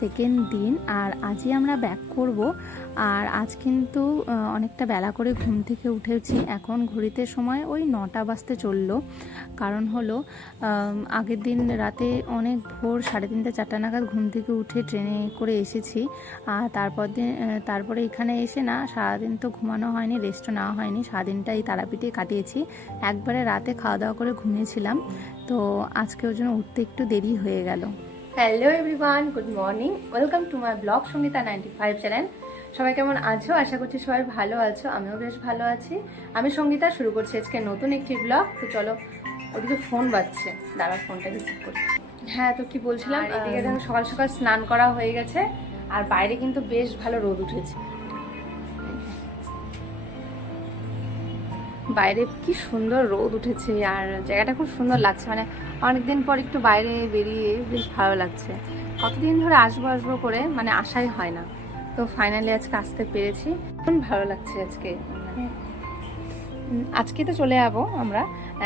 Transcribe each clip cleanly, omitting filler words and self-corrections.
Second দিন আর আজই আমরা ব্যাক করব। আর আজ কিন্তু অনেকটা বেলা করে ঘুম থেকে উঠেছি। এখন ঘড়িতে সময় ওই 9টা বাজতে চললো। কারণ হলো আগের দিন রাতে অনেক ভোর 3:30 4টা নাগাদ ঘুম থেকে উঠে ট্রেনে করে এসেছি। আর তারপরে এখানে এসে না সারাদিন তো ঘুমানো হয়নি, রেস্টও নেওয়া হয়নি, সারাদিনটা এই তারাপীঠে কাটিয়েছি। একবারে রাতে খাওয়া দাওয়া করে ঘুমিয়েছিলাম, তো আজকে ওর জন্য উঠতে একটু দেরি হয়ে গেল। Hello everyone, good morning, welcome to my blog Sangeeta 95 channel. সবাই কেমন আছো? আশা করছি সবাই ভালো আছো, আমিও বেশ ভালো আছি। আমি সঙ্গীতা শুরু করছি আজকে নতুন একটি ব্লগ। তো চলো, ওদিকে ফোন বাজছে, দাঁড়া ফোনটা রিসিভ করি। হ্যাঁ, তো কি বলছিলাম, এদিকে দেখো সকাল সকাল স্নান করা হয়ে গেছে আর বাইরে কিন্তু বেশ ভালো রোদ উঠেছে। বাইরে কি সুন্দর রোদ উঠেছে আর জায়গাটা খুব সুন্দর লাগছে। মানে অনেকদিন পর একটু বাইরে বেরিয়ে বেশ ভালো লাগছে। কতদিন ধরে আসবো করে মানে আশাই হয় না, তো ফাইনালি আজকে আসতে পেরেছি। খুব ভালো লাগছে আজকে। আজকে তো চলে যাবো আমরা।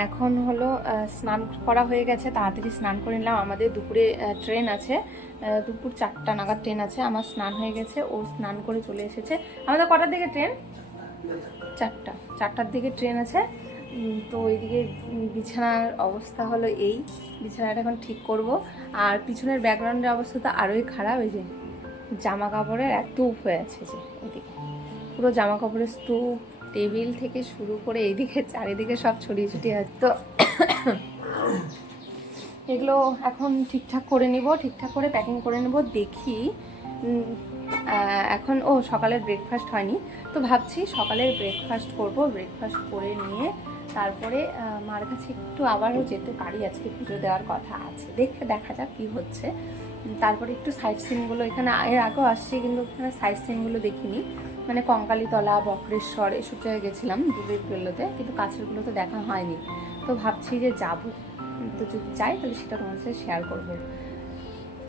এখন হলো স্নান করা হয়ে গেছে, তাড়াতাড়ি স্নান করে নিলাম। আমাদের দুপুরে ট্রেন আছে, দুপুর 4টা নাগাদ ট্রেন আছে। আমার স্নান হয়ে গেছে, ও স্নান করে চলে এসেছে। আমাদের কটার দিকে ট্রেন? 4টার দিকে ট্রেন আছে। তো ওইদিকে বিছানার অবস্থা হলো এই, বিছানাটা এখন ঠিক করব। আর পিছনের ব্যাকগ্রাউন্ডের অবস্থা তো আরোই খারাপ। এই যে জামা কাপড়ের এক স্তূপ হয়ে আছে, যে ওইদিকে পুরো জামা কাপড়ের স্তূপ, টেবিল থেকে শুরু করে এইদিকে চারিদিকে সব ছড়িয়ে ছিটিয়ে আছে। তো এগুলো এখন ঠিকঠাক করে নিব, ঠিকঠাক করে প্যাকিং করে নেব। দেখি এখন সকালের ব্রেকফাস্ট হয়নি, তো ভাবছি সকালের ব্রেকফাস্ট করব। ব্রেকফাস্ট করে নিয়ে তারপরে মার কাছে একটু আবারও যেতে পারি, আজকে পুজো দেওয়ার কথা আছে, দেখা যাক কী হচ্ছে। তারপরে একটু সাইট সিনগুলো, এখানে এর আগেও আসছি কিন্তু এখানে সাইট সিনগুলো দেখিনি। মানে কঙ্কালীতলা, বক্রেশ্বর এসব জায়গায় গেছিলাম দূরেরগুলোতে, কিন্তু কাছেরগুলোতে দেখা হয়নি। তো ভাবছি যে যাব, তো যদি যাই তাহলে সেটা তোমার সাথে শেয়ার করবো।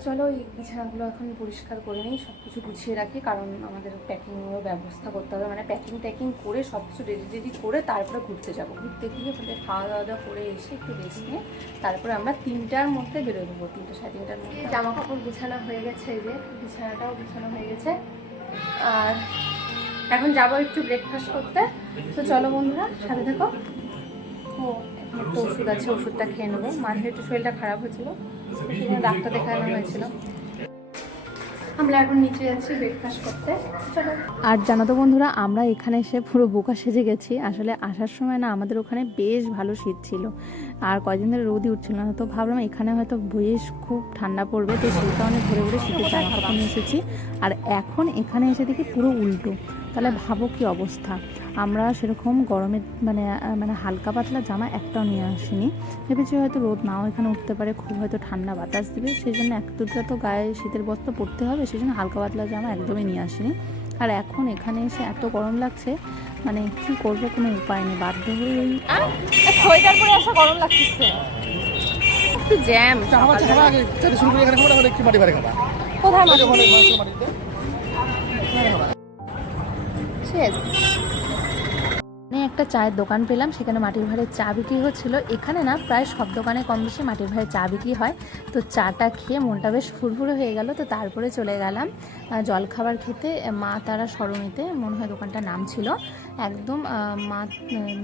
চলো, এই বিছানাগুলো এখন পরিষ্কার করে নিই, সব কিছু গুছিয়ে রাখি, কারণ আমাদের প্যাকিংয়েরও ব্যবস্থা করতে হবে। মানে প্যাকিং করে সব কিছু রেডি করে তারপরে ঘুরতে যাব। ঘুরতে গিয়ে ওখানে খাওয়া দাওয়া করে এসে একটু রেস্ট নিয়ে তারপরে আমরা 3টার মধ্যে বেরোয় দেবো, 3টা 3:30টার মধ্যে। জামা কাপড় গুছানো হয়ে গেছে, এই যে বিছানাটাও গুছানো হয়ে গেছে। আর এখন যাবো একটু ব্রেকফাস্ট করতে। তো চলো বন্ধুরা, সাথে থেকো। একটু ওষুধ আছে, ওষুধটা খেয়ে নেবো। মাঝে একটু শরীরটা খারাপ হয়েছিল, সেখানে ডাক্তার দেখানো হয়েছিল। আমরা এখন নিচে যাচ্ছি ব্রেকফাস্ট করতে। আর জানো তো বন্ধুরা, আমরা এখানে এসে পুরো বোকা সেজে গেছি। আসলে আসার সময় না আমাদের ওখানে বেশ ভালো শীত ছিল আর কয়েকদিন ধরে রোদই উঠছিল না, তো ভাবলাম এখানে হয়তো বেশ খুব ঠান্ডা পড়বে, তো সেই কারণে ঘুরে ঘুরে শীতের জামা কাপড় নিয়ে এসেছি। আর এখন এখানে এসে দেখি পুরো উল্টো। তাহলে ভাবো কি অবস্থা। আমরা সেরকম গরমের মানে হালকা পাতলা জামা একটাও নিয়ে আসিনি। ভেবেছি হয়তো রোদ নাও এখানে উঠতে পারে, খুব হয়তো ঠান্ডা বাতাস দিবে, সেই জন্য এক দুটো তো গায়ে শীতের বস্ত্র পরতে হবে, সেই জন্য হালকা পাতলা জামা একদমই নিয়ে আসিনি। আর এখন এখানে এসে এত গরম লাগছে, মানে কি করবো, কোনো উপায় নেই, বাধ্য হয়ে ওই সোয়েটার পরে আসা গরম লাগছে। একটু জ্যাম একটা চায়ের দোকান পেলাম, সেখানে মাটির ভাঁড়ের চা বিক্রি হচ্ছিল। এখানে না প্রায় সব দোকানে কম বেশি মাটির ভাঁড়ের চা বিক্রি হয়। তো চাটা খেয়ে মনটা বেশ ফুরফুরে হয়ে গেল। তো তারপরে চলে গেলাম জলখাবার খেতে মা তারা সরণিতে, মনে হয় দোকানটার নাম ছিল। একদম মা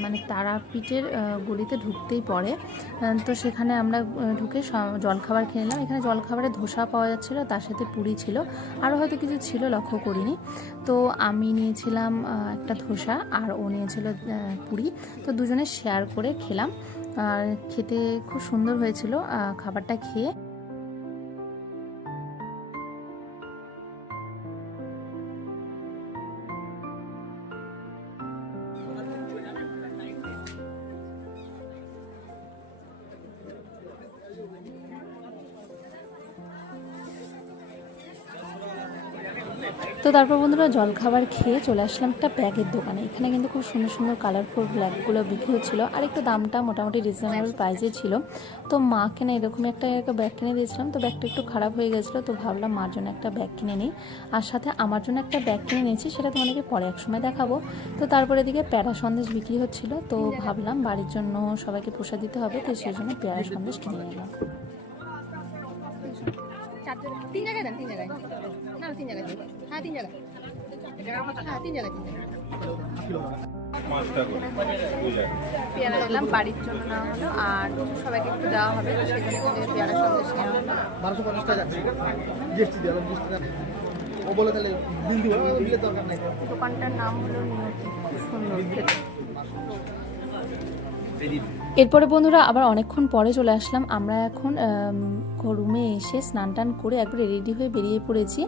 মানে তারাপীঠের গলিতে ঢুকতেই পড়ে। তো সেখানে আমরা ঢুকে জলখাবার খেয়ে নিলাম। এখানে জলখাবারে ধোসা পাওয়া যাচ্ছিলো, তার সাথে পুরি ছিল, আরও হয়তো কিছু ছিল লক্ষ্য করিনি। তো আমি নিয়েছিলাম একটা ধোসা আর ও নিয়েছিল পুরি। তো দুজনে শেয়ার করে খেলাম আর খেতে খুব সুন্দর হয়েছিল খাবারটা খেয়ে। তো তারপর বন্ধুরা জলখাবার খেয়ে চলে আসলাম একটা ব্যাগের দোকানে। এখানে কিন্তু খুব সুন্দর সুন্দর কালারফুল ব্যাগগুলো বিক্রি হচ্ছিলো আর একটু দামটা মোটামুটি রিজনেবল প্রাইসে ছিল। তো মাকে না এরকম একটা ব্যাগ কিনে দিয়েছিলাম, তো ব্যাগটা একটু খারাপ হয়ে গেছিলো, তো ভাবলাম মার জন্য একটা ব্যাগ কিনে নিই। আর সাথে আমার জন্য একটা ব্যাগ কিনে নিয়েছি, সেটা তোমাদেরকে পরে এক সময় দেখাবো। তো তারপরে এদিকে প্যারা সন্দেশ বিক্রি হচ্ছিলো, তো ভাবলাম বাড়ির জন্য সবাইকে প্রসাদ দিতে হবে, তো সেই জন্য প্যারা সন্দেশ কিনে নিলাম। তিন জায়গায় দেন, তিন জায়গায় না, তিন জায়গায় দেন। হ্যাঁ, তিন জায়গায়, হ্যাঁ, তিন জায়গায়, তিন জায়গায়। পেয়ারা নিলাম, বাড়ির জন্য নেওয়া হলো, আর সবাইকে একটু দেওয়া হবে, তো সেখানে কিন্তু পেয়ারা সন্দেশ নেওয়া হলো। 1250 টাকা যাচ্ছে জিএসটি দিয়ে, ও বলে তাহলে বিল দিব, বিলের দরকার নাই। দোকানটার নাম হলো নিয়তি, খুব সুন্দর খেতে। এরপরে বন্ধুরা আবার অনেকক্ষণ পরে চলে আসলাম। আমরা এখন রুমে এসে স্নান টান করে একবার রেডি হয়ে বেরিয়ে পড়েছি।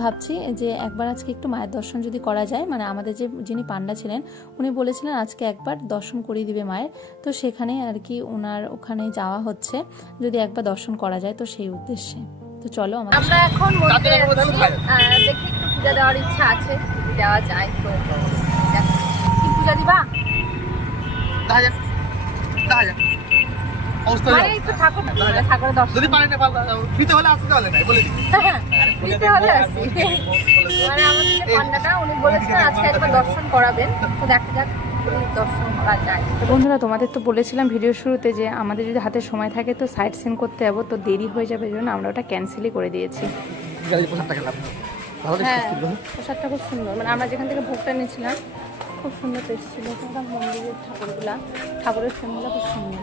ভাবছি যে একবার আজকে একটু মায়ের দর্শন যদি করা যায়, মানে আমাদের যিনি পান্ডা ছিলেন উনি বলেছিলেন আজকে একবার দর্শন করিয়ে দিবে মায়ের, তো সেখানে আর কি ওনার ওখানে যাওয়া হচ্ছে, যদি একবার দর্শন করা যায় তো সেই উদ্দেশ্যে। তো চলো আমরা এখন দেখি একটু পূজা দেওয়ার ইচ্ছা আছে, দেওয়া যায় তো। কি পূজা দিবা? যদি পারেন ফ্রিতে হলে আসতে হলে নাই বলে দিচ্ছি, ফ্রিতে হলে আসি। মানে আমাদের পান্ডাটা উনি বলেছেন আজকে একবার দর্শন করাবেন, তো দেখা যাক দর্শন করা যায়। বন্ধুরা তোমাদের তো বলেছিলাম ভিডিওর শুরুতে যে আমাদের যদি হাতে সময় থাকে তো সাইট সিন করতে যাবো, তো দেরি হয়ে যাবে জন্য আমরা ওটা ক্যান্সেলই করে দিয়েছি। হ্যাঁ, প্রসাদটা খুব সুন্দর, মানে আমরা যেখান থেকে ভোগটা নিয়েছিলাম খুব সুন্দর টেস্ট ছিল। এখানকার মন্দিরের ঠাকুরের ফ্রেমগুলো খুব সুন্দর।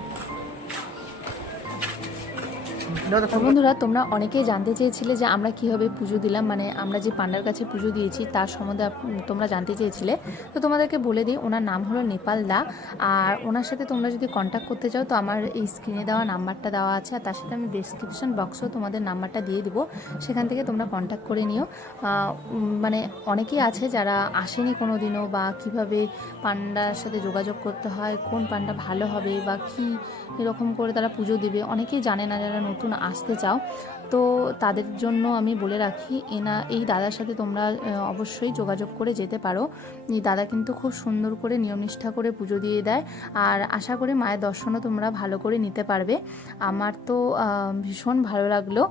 বন্ধুরা তোমরা অনেকেই জানতে চেয়েছিলে যে আমরা কীভাবে পুজো দিলাম, মানে আমরা যে পান্ডার কাছে পুজো দিয়েছি তার সম্বন্ধে তোমরা জানতে চেয়েছিলে। তো তোমাদেরকে বলে দিই, ওনার নাম হলো নেপাল দা, আর ওনার সাথে তোমরা যদি কন্ট্যাক্ট করতে চাও তো আমার এই স্ক্রিনে দেওয়া নাম্বারটা দেওয়া আছে, আর তার সাথে আমি ডেসক্রিপশন বক্সেও তোমাদের নাম্বারটা দিয়ে দেবো, সেখান থেকে তোমরা কন্ট্যাক্ট করে নিও। মানে অনেকেই আছে যারা আসেনি কোনো দিনও, বা কিভাবে পান্ডার সাথে যোগাযোগ করতে হয়, কোন পান্ডা ভালো হবে বা কী এরকম করে তারা পুজো দেবে, অনেকেই জানে না যারা নতুন আসতে চাও। তো তাদের জন্য আমি বলে রাখি, এই দাদার সাথে তোমরা অবশ্যই যোগাযোগ করে যেতে পারো। এই দাদা কিন্তু খুব সুন্দর করে নিয়মনিষ্ঠা করে পুজো দিয়ে দেয়, আর আশা করি মায়ের দর্শনও তোমরা ভালো করে নিতে পারবে। আমার তো ভীষণ ভালো লাগলো।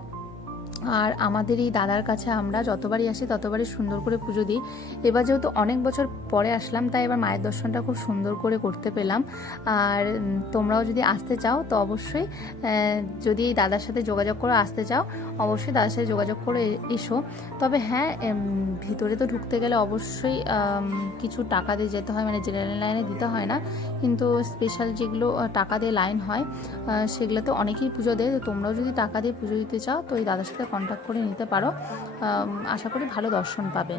আর আমাদের এই দাদার কাছে আমরা যতবারই আসি ততবারই সুন্দর করে পুজো দিই। এবার যেহেতু অনেক বছর পরে আসলাম, তাই এবার মায়ের দর্শনটা খুব সুন্দর করে করতে পেলাম। আর তোমরাও যদি আসতে চাও তো অবশ্যই, যদি এই দাদার সাথে যোগাযোগ করে আসতে চাও অবশ্যই দাদার সাথে যোগাযোগ করে এসো। তবে হ্যাঁ, ভিতরে তো ঢুকতে গেলে অবশ্যই কিছু টাকা দিয়ে যেতে হয়, মানে জেনারেল লাইনে দিতে হয় না, কিন্তু স্পেশাল যেগুলো টাকা দিয়ে লাইন হয় সেগুলোতে অনেকেই পুজো দেয়। তো তোমরাও যদি টাকা দিয়ে পুজো দিতে চাও তো এই দাদার সাথে কন্ট্যাক্ট করে নিতে পারো, আশা করি ভালো দর্শন পাবে।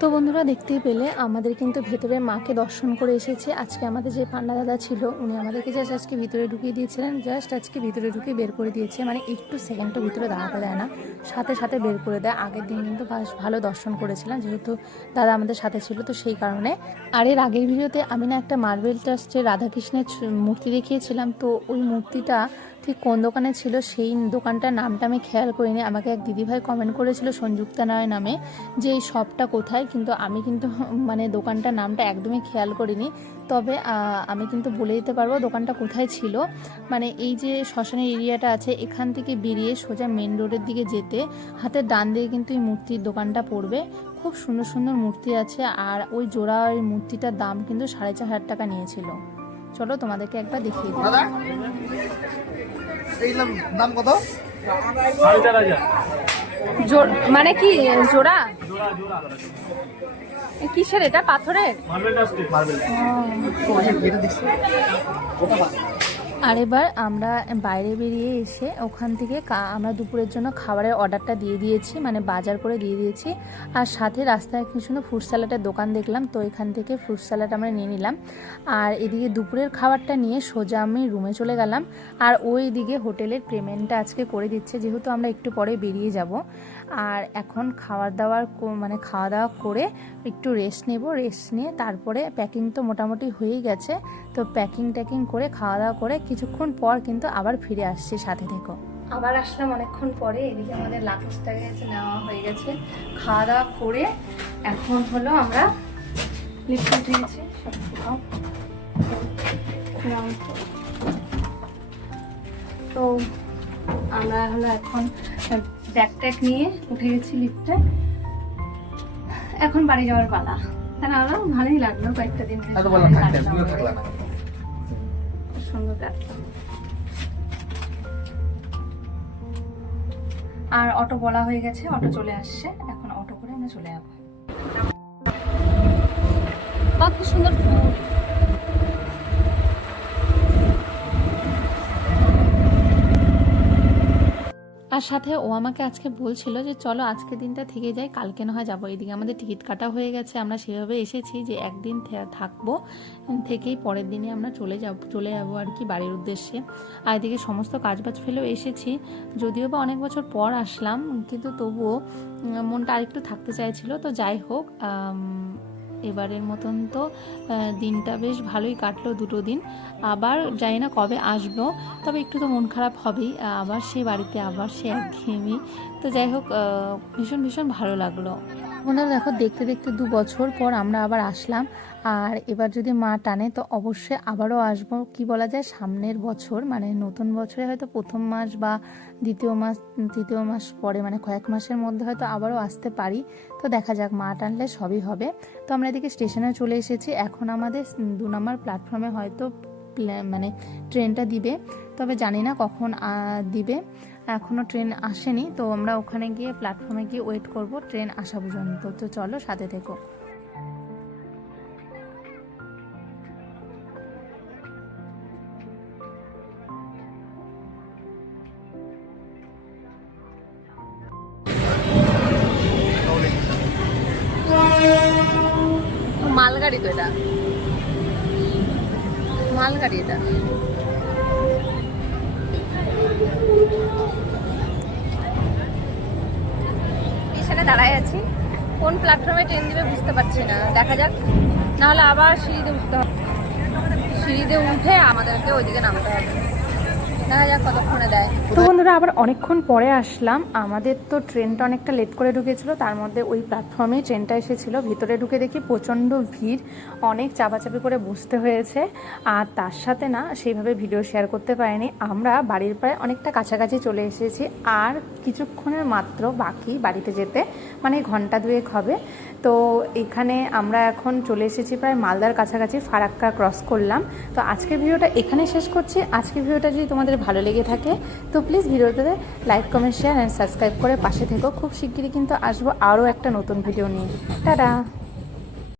তো বন্ধুরা দেখতেই পেলে আমাদের কিন্তু ভেতরে মাকে দর্শন করে এসেছে। আজকে আমাদের যে পান্ডা দাদা ছিল উনি আমাদেরকে জাস্ট আজকে ভিতরে ঢুকিয়ে দিয়েছিলেন, জাস্ট আজকে ভিতরে ঢুকিয়ে বের করে দিয়েছে, মানে একটু সেকেন্ডও ভিতরে দাঁড়াতে দেয় না, সাথে সাথে বের করে দেয়। আগের দিন কিন্তু ভালো দর্শন করেছিলাম, যেহেতু দাদা আমাদের সাথে ছিল তো সেই কারণে। আর এর আগের ভিডিওতে আমি না একটা মার্বেল ট্রাস্টের রাধাকৃষ্ণের মূর্তি দেখিয়েছিলাম, তো ওই মূর্তিটা ঠিক কোন দোকানে ছিল সেই দোকানটার নামটা আমি খেয়াল করিনি। আমাকে এক দিদিভাই কমেন্ট করেছিল সঞ্যুক্তা নয় নামে, যে এই শপটা কোথায়, কিন্তু আমি কিন্তু মানে দোকানটার নামটা একদমই খেয়াল করিনি। তবে আমি কিন্তু বলে দিতে পারবো দোকানটা কোথায় ছিল। মানে এই যে শ্মশানের এরিয়াটা আছে এখান থেকে বেরিয়ে সোজা মেন রোডের দিকে যেতে হাতের ডান দিকে কিন্তু এই মূর্তির দোকানটা পড়বে। খুব সুন্দর সুন্দর মূর্তি আছে, আর ওই জোড়া ওই মূর্তিটার দাম কিন্তু 4,500 টাকা নিয়েছিল। চলো তোমাদেরকে একবার দেখিয়ে দিই। দাম কত? মানে কি জোড়া? কিসের এটা? পাথরের? আর এবার আমরা বাইরে বেরিয়ে এসে ওখান থেকে আমরা দুপুরের জন্য খাবারের অর্ডারটা দিয়ে দিয়েছি, মানে বাজার করে দিয়ে দিয়েছি। আর সাথে রাস্তায় কিছু না ফ্রুট স্যালাডের দোকান দেখলাম, তো এখান থেকে ফ্রুট স্যালাড আমরা নিয়ে নিলাম। আর এদিকে দুপুরের খাবারটা নিয়ে সোজা আমি রুমে চলে গেলাম। আর ওই দিকে হোটেলের পেমেন্টটা আজকে করে দিচ্ছে, যেহেতু আমরা একটু পরে বেরিয়ে যাব। আর এখন খাওয়া দাওয়া করে একটু রেস্ট নেব, রেস্ট নিয়ে তারপরে প্যাকিং তো মোটামুটি হয়েই গেছে, তো প্যাকিং করে খাওয়া দাওয়া করে কিছুক্ষণ পর কিন্তু আবার ফিরে আসছি, সাথে থেকো। আবার আসলাম অনেকক্ষণ পরে। এদিকে আমাদের লাগেজটা নেওয়া হয়ে গেছে, খাওয়া দাওয়া করে এখন হলো আমরা লিফটে উঠেছি। তো আমরা হলো এখন ব্যাগ ট্যাগ নিয়ে উঠে গেছি লিফটে, এখন বাড়ি যাওয়ার পালা। তাহলে আমরা ভালোই লাগলো, কয়েকটা দিন সুন্দর লাগলো। আর অটো বলা হয়ে গেছে, অটো চলে আসছে, এখন অটো করে আমরা চলে যাবো। কি সুন্দর ফুল। আর সাথে ও আমাকে আজকে বলছিল যে চলো আজকে দিনটা থেকে যাই, কালকে না হয় যাবো। এদিকে আমাদের টিকিট কাটা হয়ে গেছে, আমরা সেভাবে এসেছি যে একদিন থাকবো, থেকেই পরের দিনে আমরা চলে যাবো আর কি বাড়ির উদ্দেশ্যে। আর এদিকে সমস্ত কাজবাজ ফেলেও এসেছি, যদিও বা অনেক বছর পর আসলাম, কিন্তু তবুও মনটা আরেকটু থাকতে চাইছিল। তো যাই হোক, এবারের মতন তো দিনটা বেশ ভালোই কাটলো, 2 দিন। আবার জানি না কবে আসবো, তবে একটু তো মন খারাপ হবেই, আবার সেই বাড়িতে আবার সে একঘেয়েমি। তো যাই হোক, ভীষণ ভীষণ ভালো লাগলো। বন্ধুরা দেখো, দেখতে দেখতে 2 বছর পর আমরা আবার আসলাম। আর এবার যদি মা টানে তো অবশ্যই আবারও আসবো। কি বলা যায়, সামনের বছর মানে নতুন বছরে হয়তো প্রথম মাস বা দ্বিতীয় মাস তৃতীয় মাস পরে, মানে কয়েক মাসের মধ্যে হয়তো আবারও আসতে পারি। তো দেখা যাক, মা টানলে সবই হবে। তো আমরা এদিকে স্টেশনে চলে এসেছি, এখন আমাদের 2 নম্বর প্ল্যাটফর্মে হয়তো মানে ট্রেনটা দিবে, তবে জানি না কখন দিবে, এখনও ট্রেন আসেনি। তো আমরা ওখানে গিয়ে প্ল্যাটফর্মে গিয়ে ওয়েট করব ট্রেন আসা পর্যন্ত। তো চলো সাথে থেকো। মালগাড়ি তো এটা, মালগাড়ি এটা। স্টেশনে দাঁড়ায় আছি, কোন প্ল্যাটফর্মে ট্রেন দিবে বুঝতে পারছি না, দেখা যাক, নাহলে আবার সিঁড়িতে উঠতে হবে, সিঁড়িতে উঠে আমাদেরকে ওইদিকে নামতে হবে, দেখা যাক কতক্ষণে দেয়। তো বন্ধুরা আবার অনেকক্ষণ পরে আসলাম, আমাদের তো ট্রেনটা অনেকটা লেট করে ঢুকেছিল, তার মধ্যে ওই প্ল্যাটফর্মে ট্রেনটা এসেছিল। ভিতরে ঢুকে দেখি প্রচণ্ড ভিড়, অনেক চাপাচাপি করে বসতে হয়েছে। আর তার সাথে না সেইভাবে ভিডিও শেয়ার করতে পারিনি। আমরা বাড়ির প্রায় অনেকটা কাছাকাছি চলে এসেছি, আর কিছুক্ষণের মাত্র বাকি বাড়িতে যেতে, মানে ঘন্টা 2 হবে। তো এখানে আমরা এখন চলে এসেছি প্রায় মালদার কাছাকাছি, ফারাক্কা ক্রস করলাম। তো আজকের ভিডিওটা এখানে শেষ করছি। আজকের ভিডিওটা যদি তোমাদের ভালো লেগে থাকে তো প্লিজ ভিডিওতে like comment share and subscribe করে পাশে থেকো। খুব শিগগিরই কিন্তু আসবো আরও একটা নতুন ভিডিও নিয়ে। টাটা।